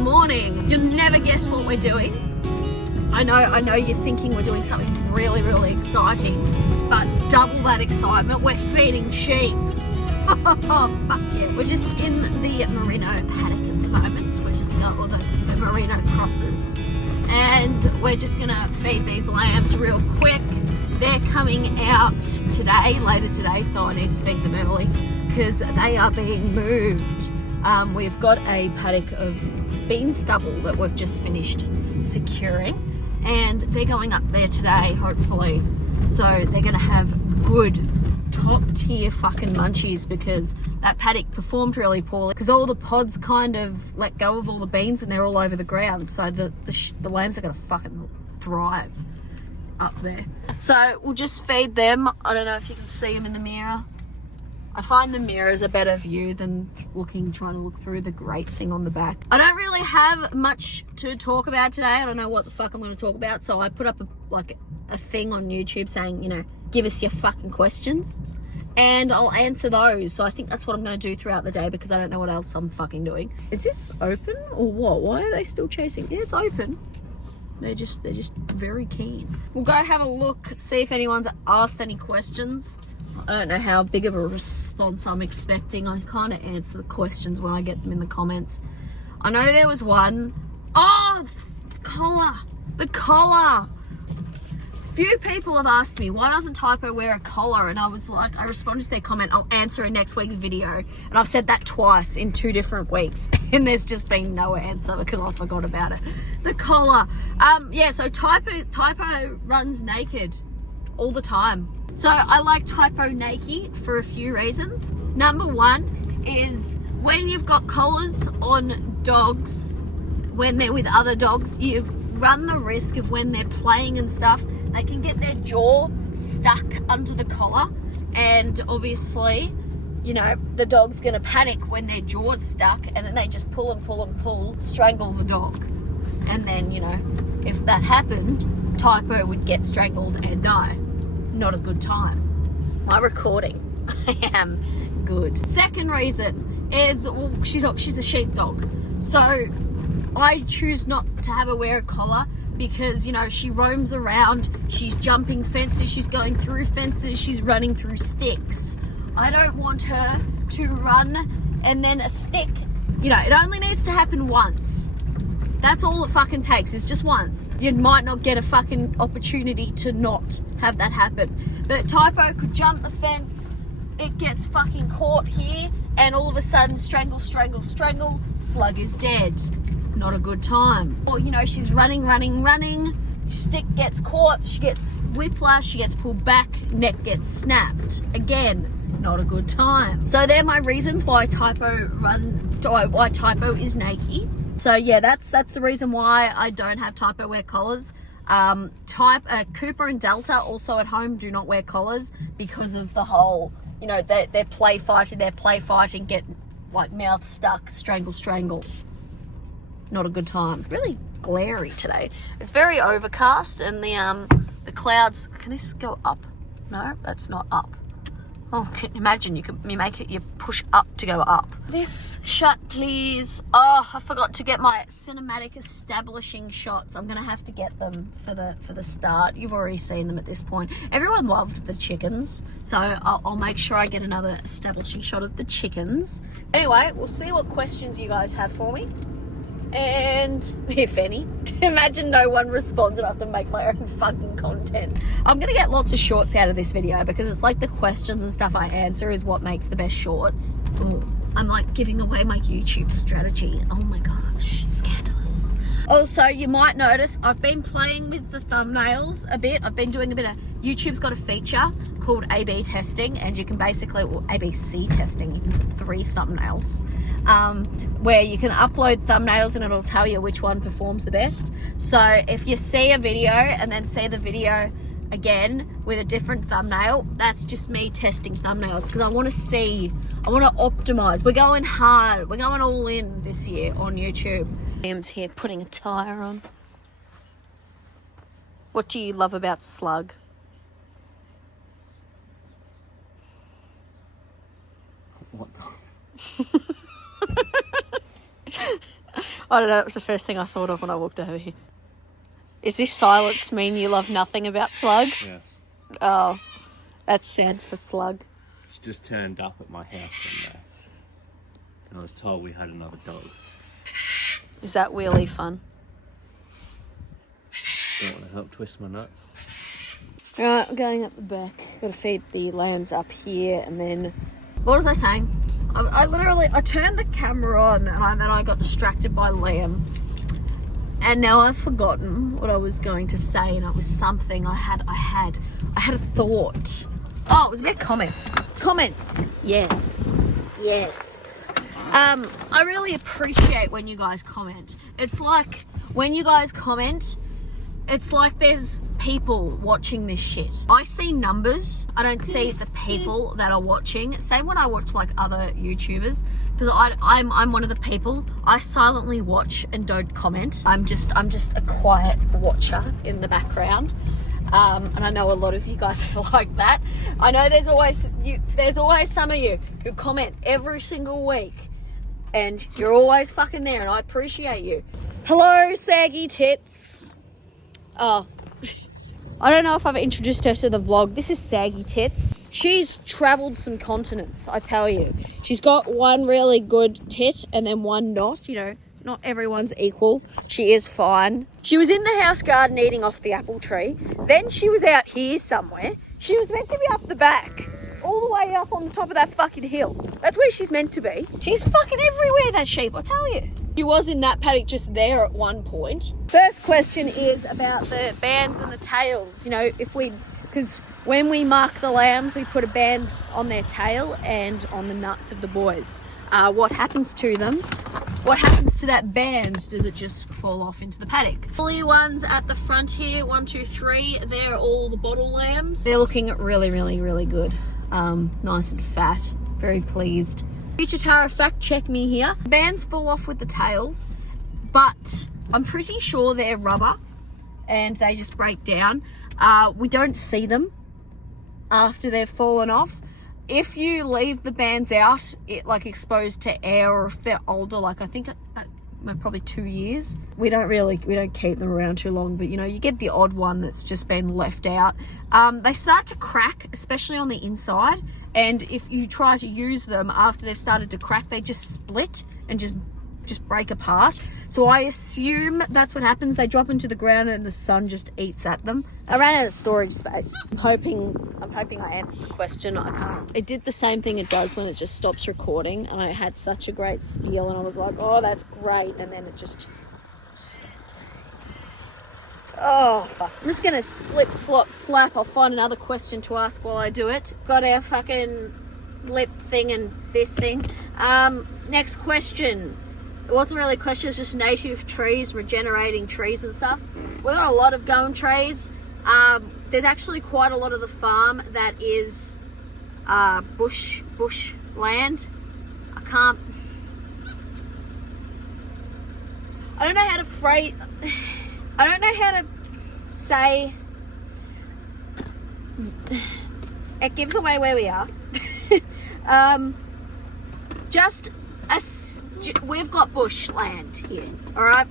morning. You'll never guess what we're doing. I know you're thinking we're doing something really, really exciting, but double that excitement, we're feeding sheep. Oh, fuck yeah. We're just in the Merino paddock at the moment, which is got all the Merino crosses. And we're just gonna feed these lambs real quick. They're coming out later today, so I need to feed them early because they are being moved. We've got a paddock of bean stubble that we've just finished securing, and they're going up there today, hopefully. So they're gonna have good top tier fucking munchies because that paddock performed really poorly because all the pods kind of let go of all the beans and they're all over the ground. So the lambs are gonna fucking thrive up there. So we'll just feed them. I don't know if you can see them in the mirror. I find the mirror is a better view than trying to look through the great thing on the back. I don't really have much to talk about today. I don't know what the fuck I'm going to talk about. So I put up a thing on YouTube saying, you know, give us your fucking questions and I'll answer those. So I think that's what I'm going to do throughout the day because I don't know what else I'm fucking doing. Is this open or what? Why are they still chasing? Yeah, it's open. They're just very keen. We'll go have a look, see if anyone's asked any questions. I don't know how big of a response I'm expecting. I kind of answer the questions when I get them in the comments. I know there was one. Oh, the collar. Few people have asked me, why doesn't Typo wear a collar? And I was like, I responded to their comment, I'll answer in next week's video. And I've said that twice in 2 different weeks. And there's just been no answer because I forgot about it. The collar. Yeah, so Typo runs naked all the time. So I like Typo naked for a few reasons. Number one is when you've got collars on dogs, when they're with other dogs, you've run the risk of when they're playing and stuff, they can get their jaw stuck under the collar. And obviously, you know, the dog's going to panic when their jaw's stuck and then they just pull and pull and pull, strangle the dog. And then, you know, if that happened, Typo would get strangled and die. Not a good time. My recording, I am good. Second reason is, well, she's a sheepdog. So I choose not to have her wear a collar because, you know, she roams around, she's jumping fences, she's going through fences, she's running through sticks. I don't want her to run and then a stick, you know, it only needs to happen once. That's all it fucking takes, is just once. You might not get a fucking opportunity to not have that happen. But Typo could jump the fence, it gets fucking caught here, and all of a sudden, strangle, slug is dead. Not a good time. Or, you know, she's running, stick gets caught, she gets whiplash, she gets pulled back, neck gets snapped. Again, not a good time. So they're my reasons why Typo is naked. So yeah, that's the reason why I don't have Typo wear collars. Cooper and Delta also at home do not wear collars because of the whole, you know, they're play fighting, get like mouth stuck, strangle. Not a good time. Really glary today. It's very overcast and the clouds, can this go up? No, that's not up. Oh, can you imagine you push up to go up. This shot, please. Oh, I forgot to get my cinematic establishing shots. I'm gonna have to get them for the start. You've already seen them at this point. Everyone loved the chickens, so I'll make sure I get another establishing shot of the chickens. Anyway, we'll see what questions you guys have for me. And if any, imagine no one responds and I have to make my own fucking content. I'm gonna get lots of shorts out of this video because it's like the questions and stuff I answer is what makes the best shorts. Ooh, I'm like giving away my YouTube strategy. Oh my gosh, scandalous. Also, you might notice I've been playing with the thumbnails a bit. I've been doing a bit of, YouTube's got a feature called A/B testing, and you can basically, or ABC testing, you can put 3 thumbnails, where you can upload thumbnails and it'll tell you which one performs the best. So if you see a video and then see the video again with a different thumbnail, that's just me testing thumbnails because I want to optimize. We're going hard, we're going all in this year on YouTube. Liam's here putting a tire on. What do you love about Slug? What the? I don't know, that was the first thing I thought of when I walked over here. Is this silence mean you love nothing about Slug? Yes. Oh, that's sad for Slug. She just turned up at my house one day. And I was told we had another dog. Is that really fun? Don't want to help twist my nuts. Right, I'm going up the back. Got to feed the lambs up here, and then... What was I saying? I literally turned the camera on, and then I got distracted by Liam. And now I've forgotten what I was going to say, and it was something I had a thought. Oh, it was about comments. Comments. Yes. I really appreciate when you guys comment. It's like when you guys comment, it's like there's people watching this shit. I see numbers. I don't see the people that are watching. Same when I watch like other YouTubers, because I'm one of the people. I silently watch and don't comment. I'm just a quiet watcher in the background. And I know a lot of you guys are like that. I know there's always some of you who comment every single week, and you're always fucking there, and I appreciate you. Hello, saggy tits. Oh, I don't know if I've introduced her to the vlog. This is Saggy Tits. She's travelled some continents, I tell you. She's got one really good tit and then one not, you know. Not everyone's equal. She is fine. She was in the house garden eating off the apple tree. Then she was out here somewhere. She was meant to be up the back, all the way up on the top of that fucking hill. That's where she's meant to be. She's fucking everywhere, that sheep, I tell you. She was in that paddock just there at one point. First question is about the bands and the tails. You know, because when we mark the lambs, we put a band on their tail and on the nuts of the boys. What happens to them? What happens to that band? Does it just fall off into the paddock? Fully ones at the front here, 1, 2, 3. They're all the bottle lambs. They're looking really, really, really good. Nice and fat. Very pleased. Future Tara, fact check me here. Bands fall off with the tails, but I'm pretty sure they're rubber and they just break down. We don't see them after they've fallen off. If you leave the bands out, like exposed to air, or if they're older, like I think probably 2 years, we don't keep them around too long. But you know, you get the odd one that's just been left out. They start to crack, especially on the inside. And if you try to use them after they've started to crack, they just split and just break apart. So I assume that's what happens. They drop into the ground and the sun just eats at them. I ran out of storage space. I'm hoping I answered the question. I can't. It did the same thing it does when it just stops recording, and I had such a great spiel and I was like, oh, that's great, and then it just stopped. Oh, fuck. I'm just gonna slip, slop, slap. I'll find another question to ask while I do it. Got our fucking lip thing and this thing. Next question. It wasn't really a question, it's just native trees, regenerating trees and stuff. We've got a lot of gum trees. There's actually quite a lot of the farm that is bush land. I don't know how to say. It gives away where we are. We've got bushland here, all right?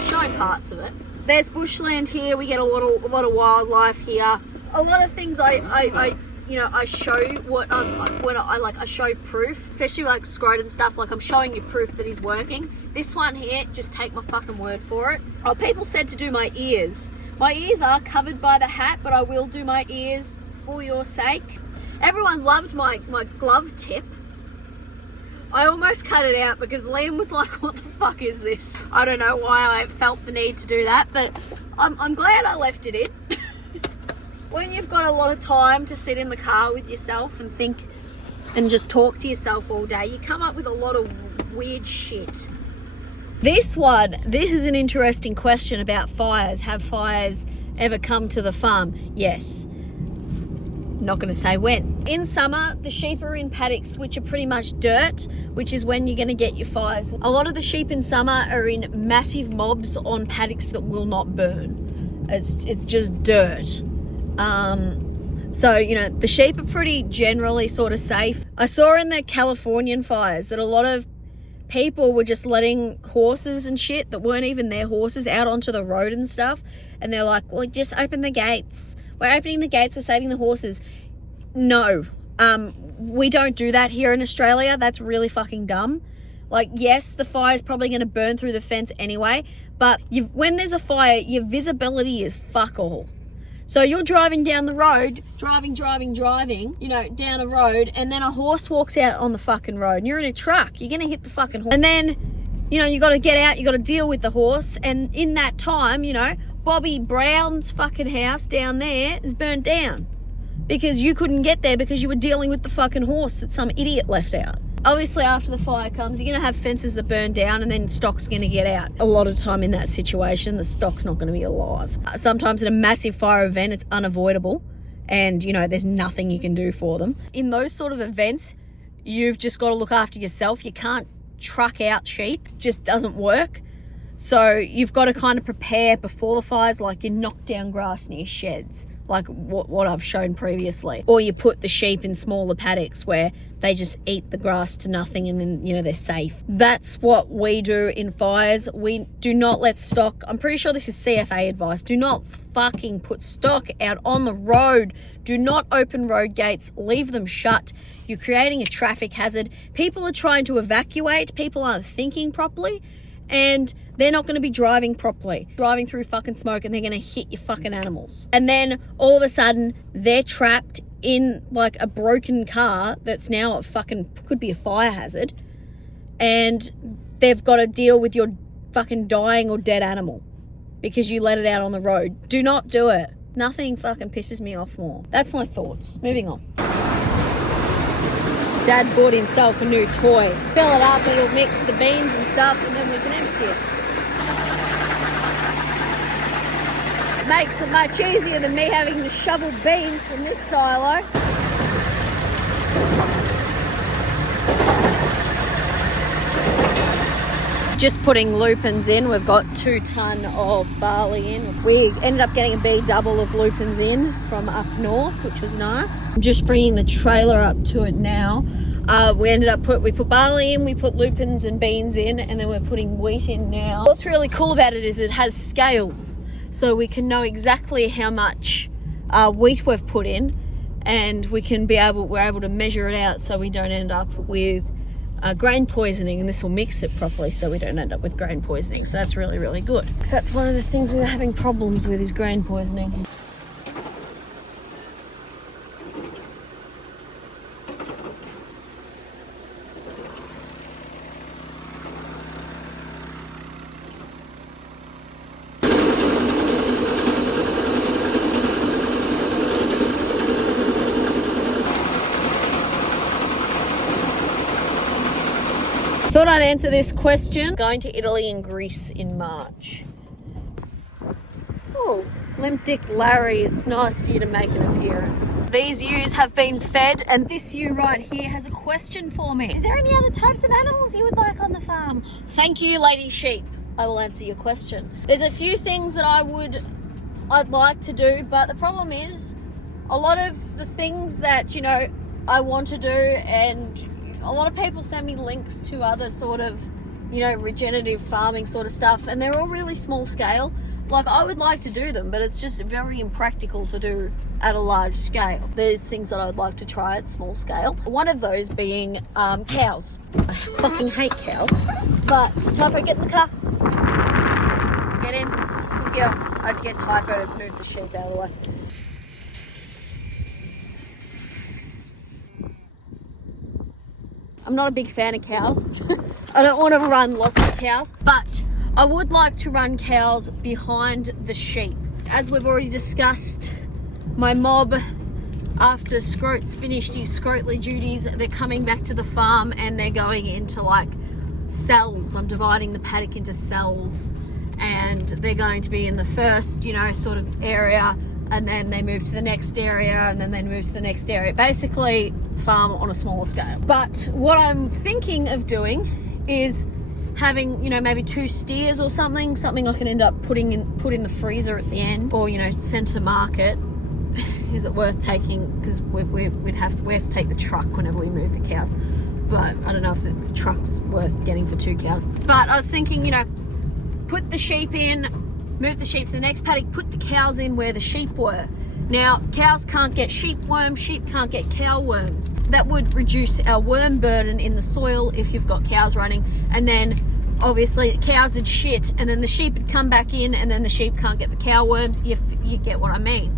Showing parts of it. There's bushland here. We get a lot of wildlife here. A lot of things I show I show proof, especially like scrotum stuff. Like I'm showing you proof that he's working. This one here, just take my fucking word for it. Oh, people said to do my ears. My ears are covered by the hat, but I will do my ears for your sake. Everyone loved my glove tip. I almost cut it out because Liam was like, what the fuck is this? I don't know why I felt the need to do that, but I'm glad I left it in. When you've got a lot of time to sit in the car with yourself and think and just talk to yourself all day, you come up with a lot of weird shit. This is an interesting question about fires. Have fires ever come to the farm? Yes. Not going to say when. In summer, the sheep are in paddocks which are pretty much dirt, which is when you're going to get your fires. A lot of the sheep in summer are in massive mobs on paddocks that will not burn. It's just dirt. So, you know, the sheep are pretty generally sort of safe. I saw in the Californian fires that a lot of people were just letting horses and shit that weren't even their horses out onto the road and stuff. And they're like, well, just open the gates. We're opening the gates. We're saving the horses. No, we don't do that here in Australia. That's really fucking dumb. Like, yes, the fire's probably going to burn through the fence anyway, but when there's a fire, your visibility is fuck all. So you're driving down the road, driving, you know, down a road, and then a horse walks out on the fucking road, and you're in a truck. You're going to hit the fucking horse. And then, you know, you got to get out, you got to deal with the horse, and in that time, you know, Bobby Brown's fucking house down there is burnt down because you couldn't get there because you were dealing with the fucking horse that some idiot left out. Obviously, after the fire comes, you're going to have fences that burn down and then stock's going to get out. A lot of time in that situation, the stock's not going to be alive. Sometimes in a massive fire event, it's unavoidable and, you know, there's nothing you can do for them. In those sort of events, you've just got to look after yourself. You can't truck out sheep. It just doesn't work. So you've got to kind of prepare before the fires, like you knock down grass near sheds, like what I've shown previously. Or you put the sheep in smaller paddocks where they just eat the grass to nothing and then, you know, they're safe. That's what we do in fires. We do not let stock, I'm pretty sure this is CFA advice, do not fucking put stock out on the road. Do not open road gates, leave them shut. You're creating a traffic hazard. People are trying to evacuate, people aren't thinking properly, and they're not going to be driving properly, driving through fucking smoke, and they're going to hit your fucking animals. And then all of a sudden they're trapped in like a broken car that's now a fucking, could be a fire hazard, and they've got to deal with your fucking dying or dead animal because you let it out on the road. Do not do it. Nothing fucking pisses me off more. That's my thoughts. Moving on. Dad bought himself a new toy. Fill it up, it'll mix the beans and stuff, and then we can empty it. Makes it much easier than me having to shovel beans from this silo. Just putting lupins in. We've got 2 ton of barley in. We ended up getting a B double of lupins in from up north, which was nice. I'm just bringing the trailer up to it now. We put barley in, we put lupins and beans in, and then we're putting wheat in now. What's really cool about it is it has scales, so we can know exactly how much wheat we've put in, and we're able to measure it out so we don't end up with grain poisoning, and this will mix it properly so we don't end up with grain poisoning. So that's really, really good. Because that's one of the things we were having problems with, is grain poisoning. Thought I'd answer this question. Going to Italy and Greece in March. Oh, Limp Dick Larry, it's nice for you to make an appearance. These ewes have been fed, and this ewe right here has a question for me. Is there any other types of animals you would like on the farm? Thank you, Lady Sheep. I will answer your question. There's a few things that I'd like to do, but the problem is a lot of the things that, you know, I want to do, and a lot of people send me links to other sort of, you know, regenerative farming sort of stuff, and they're all really small scale. Like, I would like to do them, but it's just very impractical to do at a large scale. There's things that I would like to try at small scale. One of those being cows. I fucking hate cows. But Typo, get in the car. Get in. Good girl. I had to get Typo to move the sheep out of the way. I'm not a big fan of cows. I don't want to run lots of cows, but I would like to run cows behind the sheep. As we've already discussed, my mob, after Scroat's finished his Scroatly duties, they're coming back to the farm and they're going into like cells. I'm dividing the paddock into cells, and they're going to be in the first, you know, sort of area, and then they move to the next area, and then they move to the next area. Basically, farm on a smaller scale. But what I'm thinking of doing is having, you know, maybe 2 steers or something I can end up put in the freezer at the end, or, you know, send to market. Is it worth taking? Because we have to take the truck whenever we move the cows. but I don't know if the truck's worth getting for 2 cows. But I was thinking, you know, put the sheep in, move the sheep to the next paddock, put the cows in where the sheep were. Now, cows can't get sheep worms, sheep can't get cow worms. That would reduce our worm burden in the soil if you've got cows running. And then, obviously, cows would shit, and then the sheep would come back in, and then the sheep can't get the cow worms, if you get what I mean.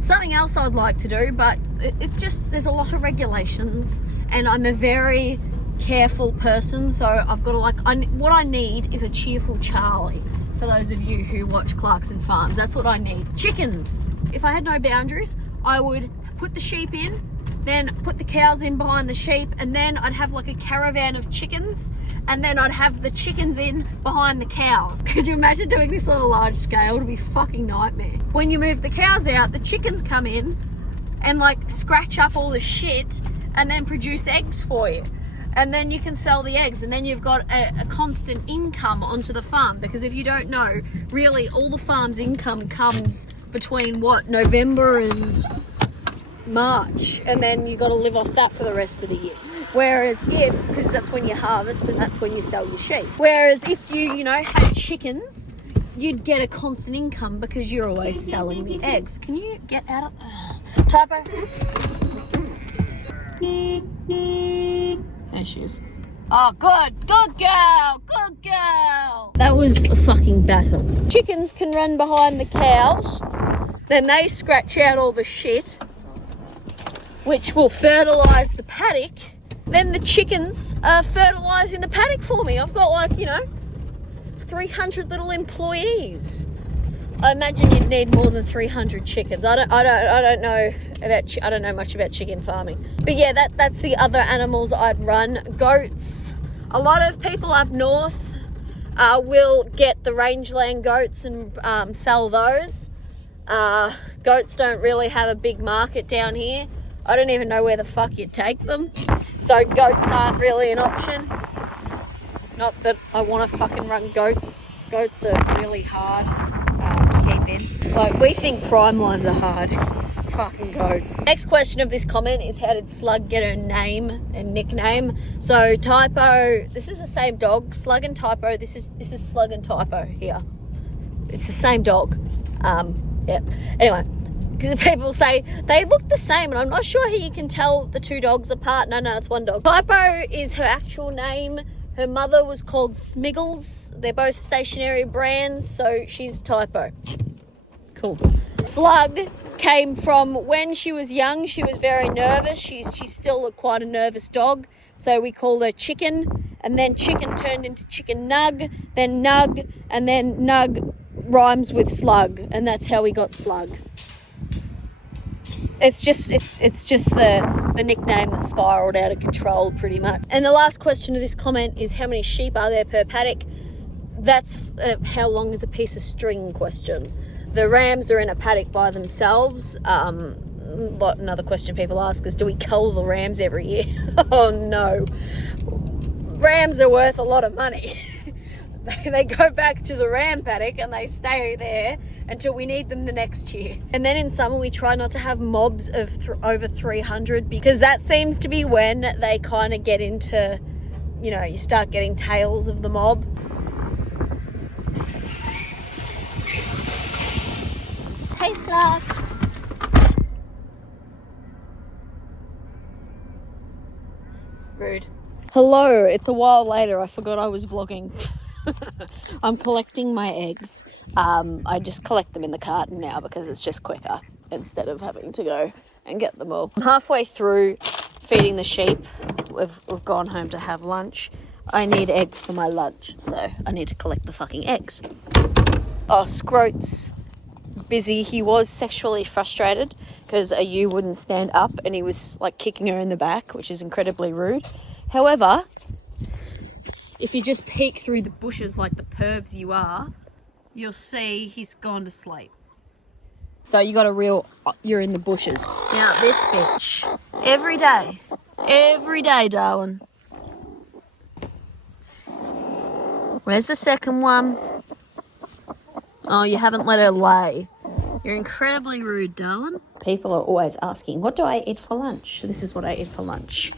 Something else I'd like to do, but it's just, there's a lot of regulations, and I'm a very careful person, so I've got to what I need is a cheerful Charlie. For those of you who watch Clarkson Farms, that's what I need. Chickens. If I had no boundaries, I would put the sheep in, then put the cows in behind the sheep, and then I'd have like a caravan of chickens, and then I'd have the chickens in behind the cows. Could you imagine doing this on a large scale? It would be a fucking nightmare. When you move the cows out, the chickens come in and like scratch up all the shit and then produce eggs for you. And then you can sell the eggs, and then you've got a constant income onto the farm. Because if you don't know, really all the farm's income comes between November and March, and then you've got to live off that for the rest of the year. Whereas because that's when you harvest and that's when you sell your sheep. Whereas if you know, had chickens, you'd get a constant income because you're always selling the eggs. Can you get out of Typo? There she is. Oh, good girl. That was a fucking battle. Chickens can run behind the cows, then they scratch out all the shit, which will fertilise the paddock. Then the chickens are fertilising the paddock for me. I've got 300 little employees. I imagine you'd need more than 300 chickens. I don't know much about chicken farming. But yeah, that's the other animals I'd run. Goats. A lot of people up north will get the rangeland goats and sell those. Goats don't really have a big market down here. I don't even know where the fuck you'd take them. So goats aren't really an option. Not that I want to fucking run goats. Goats are really hard to keep in. Like, we think Primelines are hard. Fucking goats. Next question of this comment is, how did Slug get her name and nickname? So Typo, this is the same dog. Slug and Typo, this is Slug and Typo here. It's the same dog. Yeah. Anyway, because people say they look the same, and I'm not sure how you can tell the two dogs apart. No, it's one dog. Typo is her actual name. Her mother was called Smiggles. They're both stationary brands, so she's Typo. Cool. Slug came from when she was young. She was very nervous. She's still quite a nervous dog, so we call her Chicken. And then Chicken turned into Chicken Nug, then Nug, and then Nug rhymes with Slug, and that's how we got Slug. It's just the nickname that spiraled out of control pretty much. And the last question of this comment is, how many sheep are there per paddock? That's how long is a piece of string question. The rams are in a paddock by themselves. Another question people ask is, do we cull the rams every year? Oh no. Rams are worth a lot of money. They go back to the ram paddock and they stay there until we need them the next year. And then in summer we try not to have mobs of over 300, because that seems to be when they kind of get into, you start getting tails of the mob. Hey, Slug. Rude. Hello, it's a while later. I forgot I was vlogging. I'm collecting my eggs. I just collect them in the carton now because it's just quicker instead of having to go and get them all. I'm halfway through feeding the sheep. We've gone home to have lunch. I need eggs for my lunch, so I need to collect the fucking eggs. Oh, Scroat's busy. He was sexually frustrated because a ewe wouldn't stand up and he was like kicking her in the back, which is incredibly rude. However, if you just peek through the bushes like the pervs you are, you'll see he's gone to sleep. So you're in the bushes. Now this bitch, every day, darling. Where's the second one? Oh, you haven't let her lay. You're incredibly rude, darling. People are always asking, what do I eat for lunch? This is what I eat for lunch.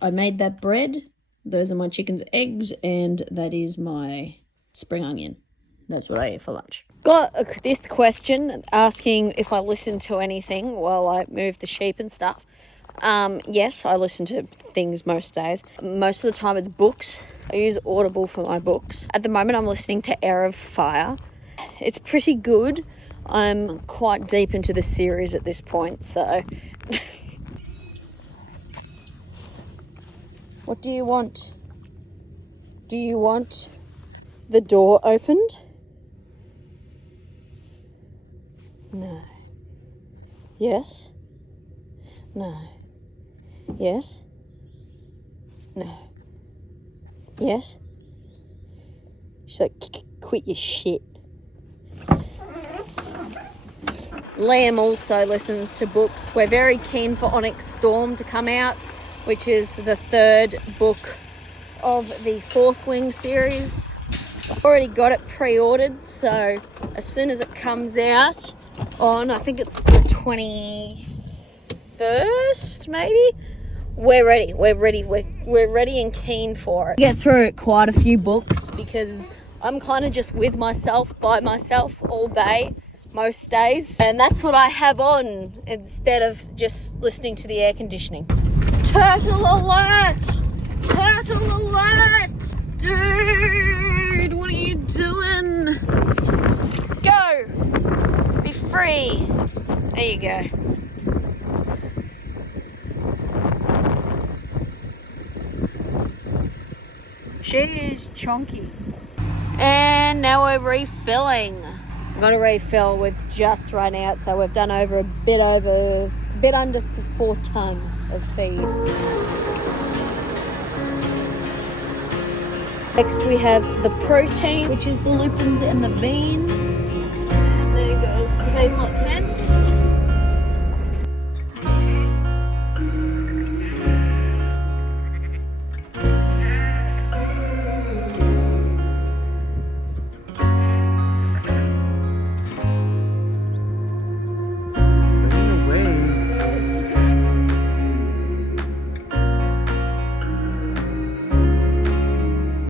I made that bread. Those are my chicken's eggs, and that is my spring onion. That's what I ate for lunch. Got this question asking if I listen to anything while I move the sheep and stuff. Yes, I listen to things most days. Most of the time it's books. I use Audible for my books. At the moment I'm listening to Air of Fire. It's pretty good. I'm quite deep into the series at this point, so... What do you want? Do you want the door opened? No. Yes? No. Yes? No. Yes? So quit your shit. Liam also listens to books. We're very keen for Onyx Storm to come out, which is the 3rd book of the Fourth Wing series. I've already got it pre-ordered, so as soon as it comes out on, I think it's the 21st, maybe, we're ready. We're ready and keen for it. Get through quite a few books because I'm kind of just with myself, by myself all day, most days. And that's what I have on instead of just listening to the air conditioning. Turtle alert! Turtle alert! Dude, what are you doing? Go! Be free! There you go. She is chunky. And now we're refilling. I'm gonna refill. We've just run out, so we've done a bit under 4 tonne of feed. Next we have the protein, which is the lupins and the beans. And there goes the feedlot fence.